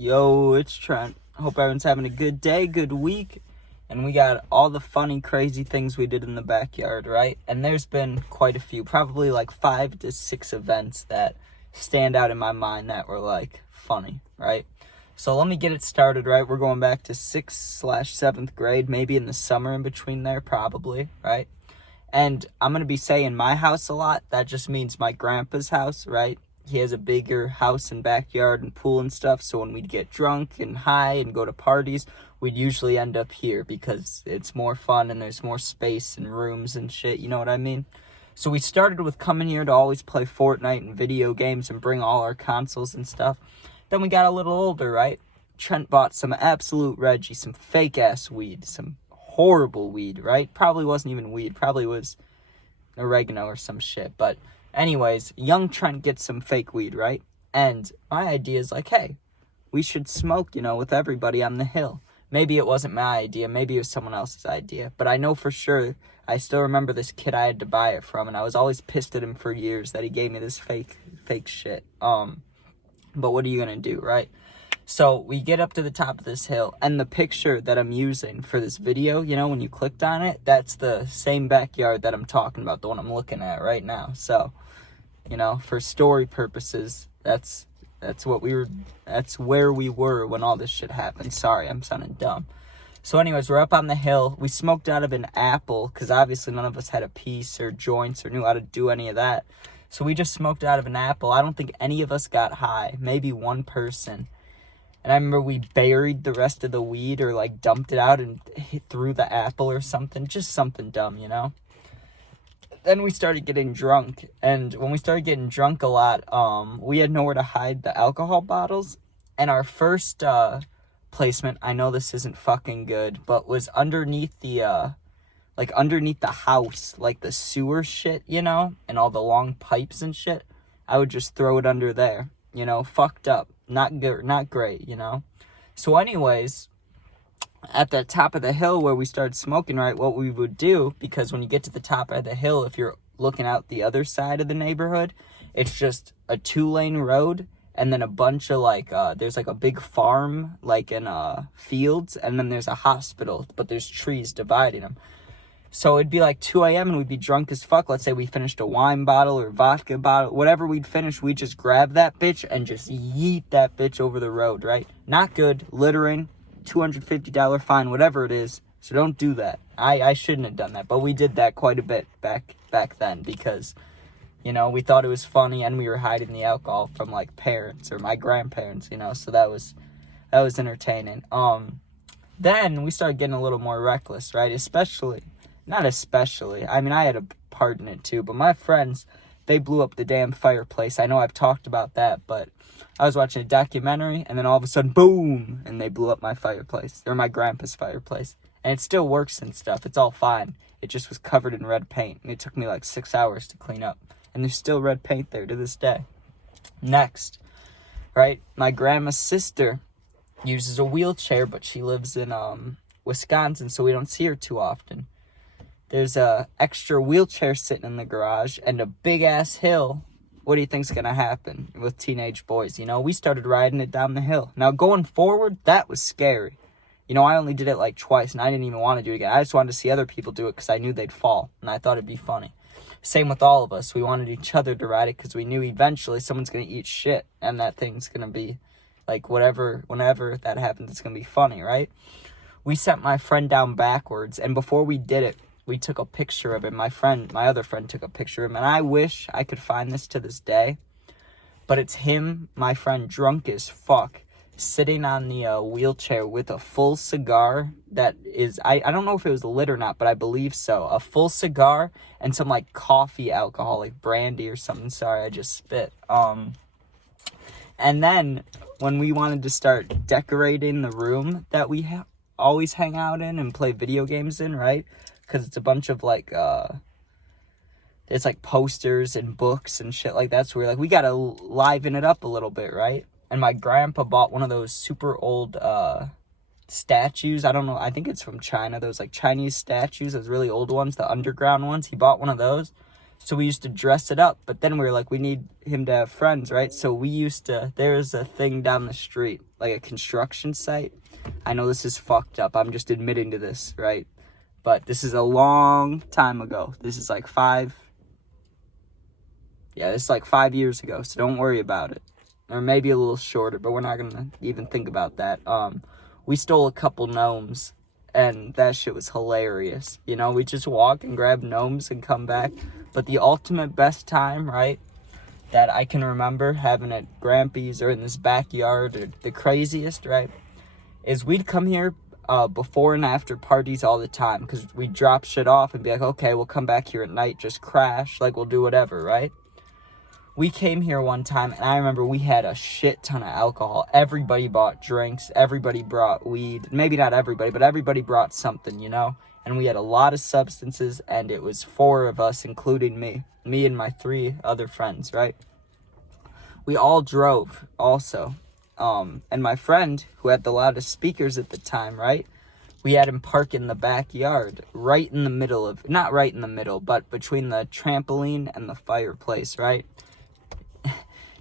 Yo, it's Trent. Hope everyone's having a good day, good week. And we got all the funny, crazy things we did in the backyard, right? And there's been quite a few, probably like 5 to 6 events that stand out in my mind that were like funny, right? So let me get it started, right? We're going back to 6/7th grade, maybe in the summer in between there, probably, right? And I'm going to be saying my house a lot. That just means my grandpa's house, right? He has a bigger house and backyard and pool and stuff. So when we'd get drunk and high and go to parties, we'd usually end up here because it's more fun and there's more space and rooms and shit. You know what I mean? So we started with coming here to always play Fortnite and video games and bring all our consoles and stuff. Then we got a little older, right? Trent bought some absolute Reggie, some fake ass weed, some horrible weed, right? Probably wasn't even weed. Probably was oregano or some shit. But anyways, young Trent gets some fake weed, right? And my idea is like, hey, we should smoke, with everybody on the hill. Maybe it wasn't my idea. Maybe it was someone else's idea. But I know for sure, I still remember this kid I had to buy it from. And I was always pissed at him for years that he gave me this fake shit. But what are you going to do, right? So we get up to the top of this hill, and the picture that I'm using for this video, when you clicked on it, that's the same backyard that I'm talking about, the one I'm looking at right now. So, for story purposes, that's where we were when all this shit happened. Sorry, I'm sounding dumb. So anyways, we're up on the hill. We smoked out of an apple, because obviously none of us had a piece or joints or knew how to do any of that. So we just smoked out of an apple. I don't think any of us got high, maybe one person. And I remember we buried the rest of the weed or like dumped it out and hit through the apple or something. Just something dumb, Then we started getting drunk. And when we started getting drunk a lot, we had nowhere to hide the alcohol bottles. And our first placement, I know this isn't fucking good, but was underneath the house, like the sewer shit, and all the long pipes and shit. I would just throw it under there, fucked up. Not good, not great, So anyways, at the top of the hill where we started smoking, right, what we would do, because when you get to the top of the hill, if you're looking out the other side of the neighborhood, it's just a 2-lane road, and then a bunch of, there's, a big farm, in fields, and then there's a hospital, but there's trees dividing them. So it'd be 2 a.m. and we'd be drunk as fuck. Let's say we finished a wine bottle or vodka bottle. Whatever we'd finish, we'd just grab that bitch and just yeet that bitch over the road, right? Not good. Littering. $250 fine, whatever it is. So don't do that. I shouldn't have done that. But we did that quite a bit back then because, we thought it was funny and we were hiding the alcohol from, parents or my grandparents, So that was entertaining. Then we started getting a little more reckless, right? Not especially. I mean, I had a part in it too, but my friends, they blew up the damn fireplace. I know I've talked about that, but I was watching a documentary, and then all of a sudden, boom, and they blew up my fireplace, or my grandpa's fireplace. And it still works and stuff. It's all fine. It just was covered in red paint, and it took me 6 hours to clean up. And there's still red paint there to this day. Next, right, my grandma's sister uses a wheelchair, but she lives in Wisconsin, so we don't see her too often. There's a extra wheelchair sitting in the garage and a big-ass hill. What do you think's going to happen with teenage boys? We started riding it down the hill. Now, going forward, that was scary. I only did it twice, and I didn't even want to do it again. I just wanted to see other people do it because I knew they'd fall, and I thought it'd be funny. Same with all of us. We wanted each other to ride it because we knew eventually someone's going to eat shit, and that thing's going to be, whenever that happens, it's going to be funny, right? We sent my friend down backwards, and before we did it, we took a picture of him. My other friend took a picture of him, and I wish I could find this to this day, but it's him, my friend, drunk as fuck, sitting on the wheelchair with a full cigar that is, I don't know if it was lit or not, but I believe so, a full cigar and some, coffee alcohol, brandy or something. Sorry, I just spit. And then, when we wanted to start decorating the room that we always hang out in and play video games in, right? Because it's a bunch of, it's, posters and books and shit like that. So we're we got to liven it up a little bit, right? And my grandpa bought one of those super old statues. I don't know. I think it's from China. Those, Chinese statues, those really old ones, the underground ones. He bought one of those. So we used to dress it up, but then we were like, we need him to have friends, right? So there's a thing down the street, like a construction site. I know this is fucked up. I'm just admitting to this, right? But this is a long time ago. This is like 5 years ago, so don't worry about it. Or maybe a little shorter, but we're not going to even think about that. We stole a couple gnomes, and that shit was hilarious. You know, we just walk and grab gnomes and come back. But the ultimate best time, right, that I can remember having at Grampy's or in this backyard, or the craziest, right, is we'd come here before and after parties all the time, because we'd drop shit off and be like, okay, we'll come back here at night, just crash, like we'll do whatever, right? We came here one time, and I remember we had a shit ton of alcohol. Everybody bought drinks. Everybody brought weed. Maybe not everybody, but everybody brought something, you know? And we had a lot of substances, and it was 4 of us, including me. Me and my 3 other friends, right? We all drove, also. And my friend, who had the loudest speakers at the time, right? We had him park in the backyard, right in the middle of... Not right in the middle, but between the trampoline and the fireplace, right?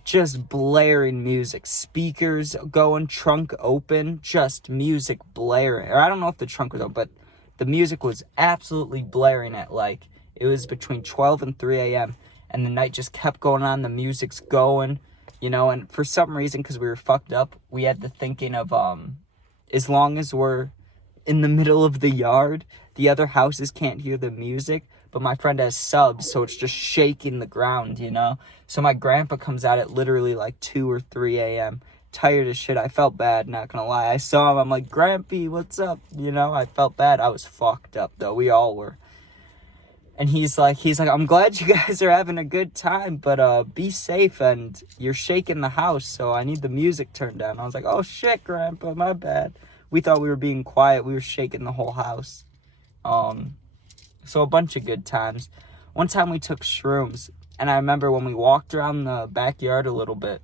Just blaring music, speakers going, trunk open, just music blaring. Or I don't know if the trunk was open, but the music was absolutely blaring at like, it was between 12 and 3 a.m. And the night just kept going on, the music's going, you know, and for some reason, because we were fucked up, we had the thinking of, as long as we're in the middle of the yard, the other houses can't hear the music. But my friend has subs, so it's just shaking the ground, you know? So my grandpa comes out at literally like 2 or 3 a.m. Tired as shit. I felt bad, not gonna lie. I saw him, I'm like, Grampy, what's up? You know, I felt bad. I was fucked up, though. We all were. And he's like, I'm glad you guys are having a good time, but be safe, and you're shaking the house, so I need the music turned down. I was like, oh shit, Grandpa, my bad. We thought we were being quiet. We were shaking the whole house. So a bunch of good times. One time we took shrooms, and I remember when we walked around the backyard a little bit,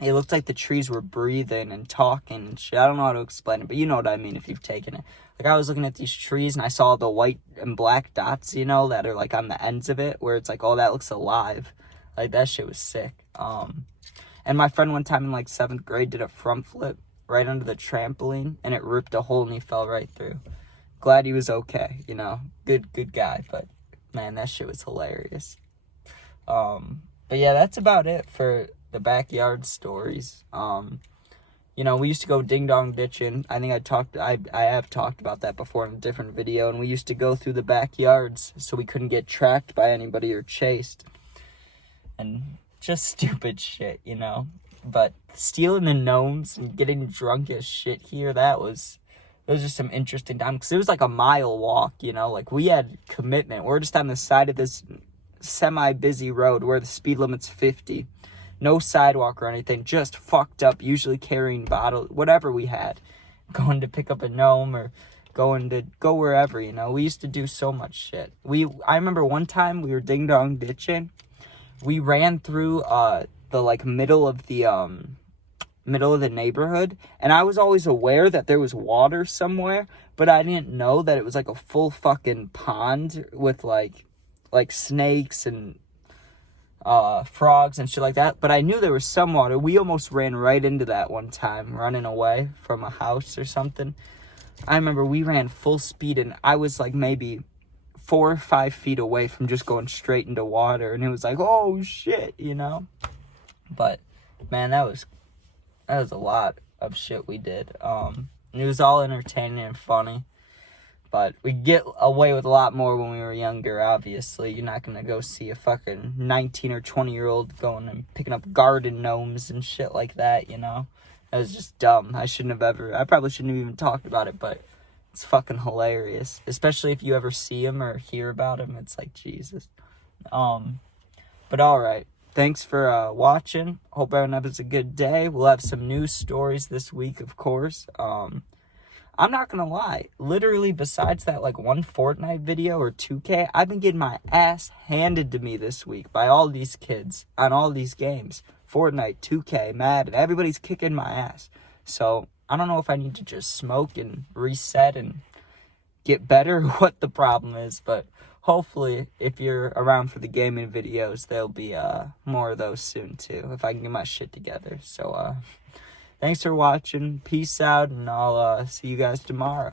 it looked like the trees were breathing and talking and shit. I don't know how to explain it, but you know what I mean if you've taken it. Like, I was looking at these trees, and I saw the white and black dots, you know, that are, like, on the ends of it, where it's like, oh, that looks alive. Like, that shit was sick. And my friend one time in, like, 7th grade did a front flip right under the trampoline, and it ripped a hole, and he fell right through. Glad he was okay, you know. Good guy, but man, that shit was hilarious. But yeah, that's about it for the backyard stories. You know, we used to go ding dong ditching. I think I have talked about that before in a different video, and we used to go through the backyards so we couldn't get tracked by anybody or chased. And just stupid shit, you know. But stealing the gnomes and getting drunk as shit here, those are some interesting times, because it was like a mile walk, you know, like we had commitment. We're just on the side of this semi-busy road where the speed limit's 50. No sidewalk or anything, just fucked up, usually carrying bottles, whatever we had. Going to pick up a gnome or go wherever, you know. We used to do so much shit. I remember one time we were ding-dong ditching. We ran through the, like, middle of the neighborhood, and I was always aware that there was water somewhere, but I didn't know that it was like a full fucking pond with like snakes and frogs and shit like that. But I knew there was some water. We almost ran right into that one time, running away from a house or something. I remember we ran full speed, and I was like maybe 4 or 5 feet away from just going straight into water, and it was like, oh shit, you know. But man, that was a lot of shit we did. It was all entertaining and funny. But we get away with a lot more when we were younger, obviously. You're not going to go see a fucking 19 or 20-year-old going and picking up garden gnomes and shit like that, you know? That was just dumb. I probably shouldn't have even talked about it, but it's fucking hilarious. Especially if you ever see him or hear about him. It's like, Jesus. But alright. Thanks for watching. Hope everyone has a good day. We'll have some news stories this week, of course. I'm not gonna lie. Literally, besides that, like, one Fortnite video or 2K, I've been getting my ass handed to me this week by all these kids on all these games. Fortnite, 2K, Madden, everybody's kicking my ass. So, I don't know if I need to just smoke and reset and get better or what the problem is, but hopefully, if you're around for the gaming videos, there'll be more of those soon too, if I can get my shit together. So thanks for watching. Peace out, and I'll see you guys tomorrow.